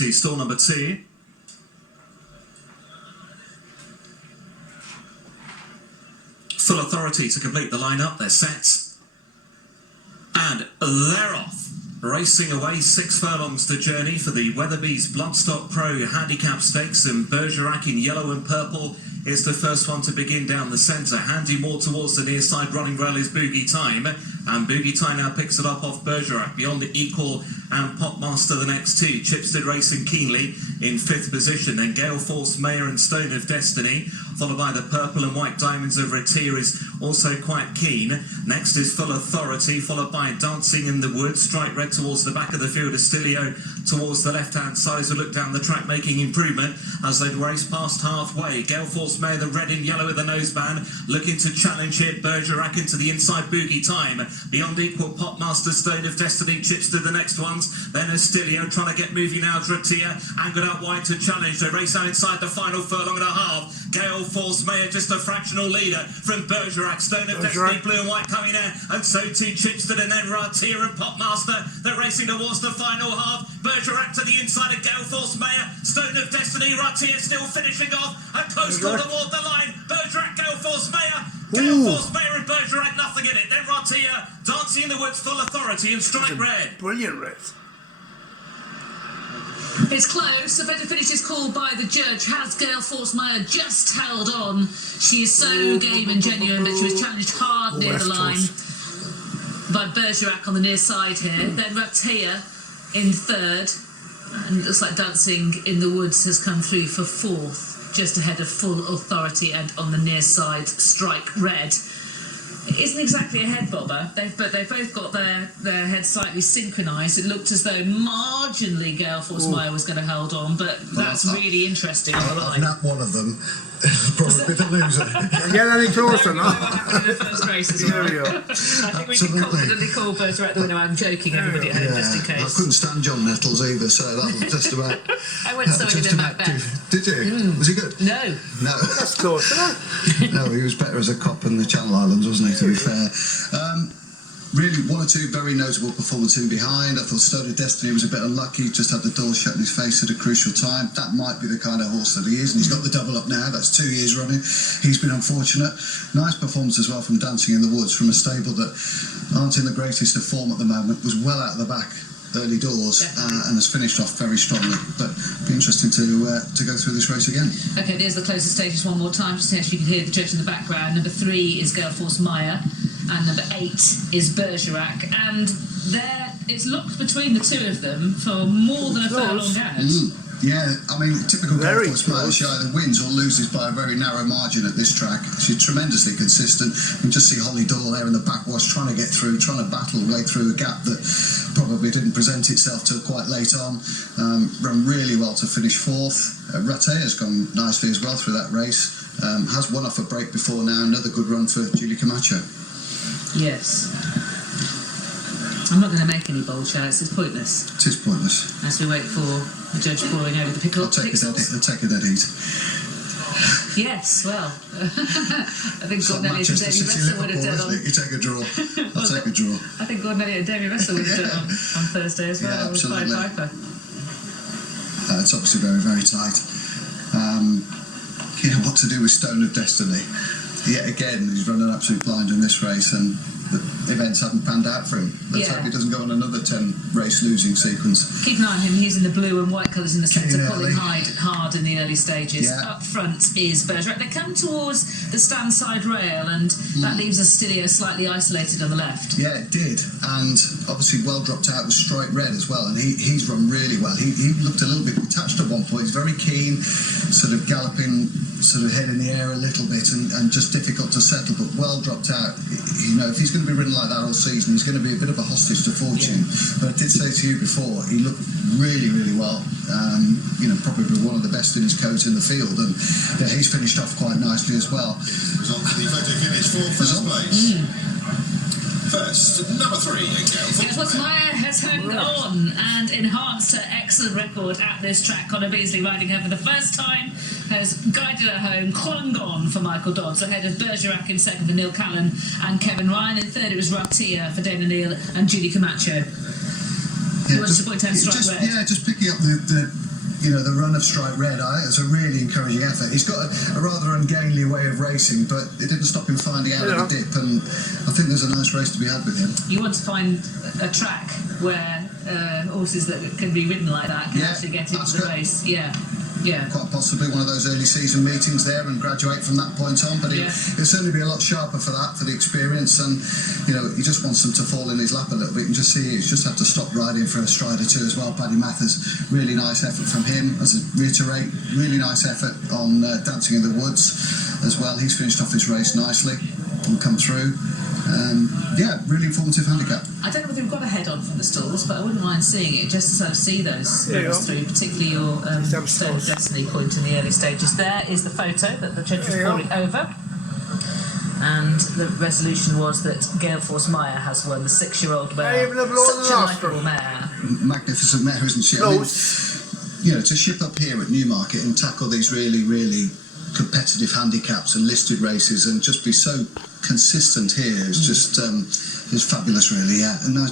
into stall number 2. Full authority to complete the lineup. They're set. And they're off. Racing away 6 furlongs to journey for the Weatherbys Bloodstock Pro Handicap Stakes, and Bergerac in yellow and purple is the first one to begin down the centre. Handy more towards the near side, running well is Boogie Time, and Boogie Time now picks it up off Bergerac. Beyond the Equal and Popmaster the next 2. Chipstead racing keenly in 5th position. Then Gale, Force, Mayor and Stone of Destiny, followed by the purple and white Diamonds of Raatea is also quite keen. Next is Full Authority, followed by Dancing in the Woods. Stripe Red towards the back of the field. Astilio towards the left-hand side as we look down the track, making improvement as they race past halfway. Gale, Force, Mayor, the red and yellow with the noseband, looking to challenge here. Bergerac into the inside, Boogie Time. Beyond Equal, Popmaster, Stone of Destiny, Chipstead the next ones. Then Astilio trying to get moving now. Raatea angled out wide to challenge. They race out inside the final furlong and a half. Gale, Force, Mayor just a fractional leader from Bergerac. Stone of Destiny, blue and white coming in, and so too Chipstead, and then Raatea and Popmaster. They're racing towards the final half. Bergerac to the inside of Gale, Force, Mayor, Stone of Destiny, Raatea still finishing off. A close call toward the line. Bergerac, Gale, Force, Mayor. Gale, Force, Mayor and Bergerac, nothing in it. Then Raatea, Dancing in the Woods, Full Authority and Stripe Red. Brilliant race. It's close. The better finish is called by the judge. Has Gale, Force, Mayor just held on? She is so game and genuine, but she was challenged hard near the line by Bergerac on the near side here. Then Raatea in 3rd, and it looks like Dancing in the Woods has come through for 4th, just ahead of Full Authority, and on the near side, Stripe Red. It isn't exactly a head bobber, but they've both got their heads slightly synchronised. It looked as though marginally Gale, Force, Mayor was going to hold on, but that's really interesting on the line. Not one of them. Probably the loser. Get any closer, no? In the first race as well. I think we can confidently call Bergerac the winner. I'm joking, everybody at home, just in case. I couldn't stand John Nettles either, so that was just about. I went sewing him back then. Did you? Was he good? No. No. That's close, isn't it? No, he was better as a cop in the Channel Islands, wasn't he, to be fair? Really, 1 or 2 very notable performances in behind. I thought Stone of Destiny was a bit unlucky, just had the door shut in his face at a crucial time. That might be the kind of horse that he is, and he's got the double up now. That's 2 years running. He's been unfortunate. Nice performance as well from Dancing in the Woods, from a stable that aren't in the greatest of form at the moment. Was well out of the back early doors and has finished off very strongly. But it'll be interesting to go through this race again. Okay, there's the closest stages one more time, just so you can hear the judge in the background. Number 3 is Gale, Force, Mayor, and number 8 is Bergerac, and it's locked between the 2 of them for more than a furlong out. Yeah, I mean, typical Gale, Force, Mayor. She either wins or loses by a very narrow margin at this track. She's tremendously consistent. You can just see Holly Doyle there in the backwash trying to get through, trying to battle way through a gap that probably didn't present itself till quite late on. Run really well to finish 4th. Raatea has gone nicely as well through that race. Has won off a break before now. Another good run for Julie Camacho. Yes. I'm not going to make any bold shouts, it's pointless. It is pointless. As we wait for the judge pouring over the pixels. I'll take a dead heat. Yes, well, I think Gordon Elliott and Damien Russell would have done on. You take a draw. I'll take a draw. I think Gordon Elliott and Damien Russell would have done on Thursday as well. Yeah, absolutely. With Piper. It's obviously very, very tight. What to do with Stone of Destiny? Yet again, he's run an absolute blind in this race, and the events haven't panned out for him. Let's hope he doesn't go on another 10 race losing sequence. Keep an eye on him. He's in the blue and white colours in the centre, pulling hard in the early stages. Up front is Bergerac. They come towards the stand side rail, and that leaves Astilio slightly isolated on the left. Yeah, it did, and obviously well dropped out with Stripe Red as well, and he's run really well. He looked a little bit detached at one point. He's very keen, sort of galloping, sort of head in the air a little bit, and just difficult to settle, but well dropped out. You know, if he's going to be ridden like that all season, he's going to be a bit of a hostage to fortune. But I did say to you before, he looked really, really well. Probably one of the best in his coat in the field, and he's finished off quite nicely as well. Was on the photo finish for first place. First, number 3, Gale. Force Mayor has hung on and enhanced her excellent record at this track. Connor Beasley riding her for the first time has guided her home, clung on for Michael Dodds, ahead of Bergerac in 2nd for Neil Callan and Kevin Ryan. In 3rd it was Raatea for Dana Neal and Julie Camacho. You wanted to point out Stripe Red. Yeah, just picking up the run of Stripe Red. It's a really encouraging effort. He's got a rather ungainly way of racing, but it didn't stop him finding out of the dip, and I think there's a nice race to be had with him. You want to find a track where horses that can be ridden like that can actually get into the race. Yeah. Quite possibly one of those early season meetings there and graduate from that point on, but he'll certainly be a lot sharper for that, for the experience, and he just wants them to fall in his lap a little bit and just see he's just have to stop riding for a stride or two as well. Paddy Mathers, really nice effort from him. As I reiterate, really nice effort on Dancing in the Woods as well. He's finished off his race nicely and come through. Really informative handicap. I don't know whether we've got a head on from the stalls, but I wouldn't mind seeing it just to sort of see those numbers through, particularly your Stone of Destiny point in the early stages. There is the photo that the judge was poring over, and the resolution was that Gale Force Meyer has won, the 6-year-old mare. Such a likeable mare. Magnificent mare, isn't she? I mean, to ship up here at Newmarket and tackle these really, really competitive handicaps and listed races and just be so consistent here is just is fabulous, really. And nice.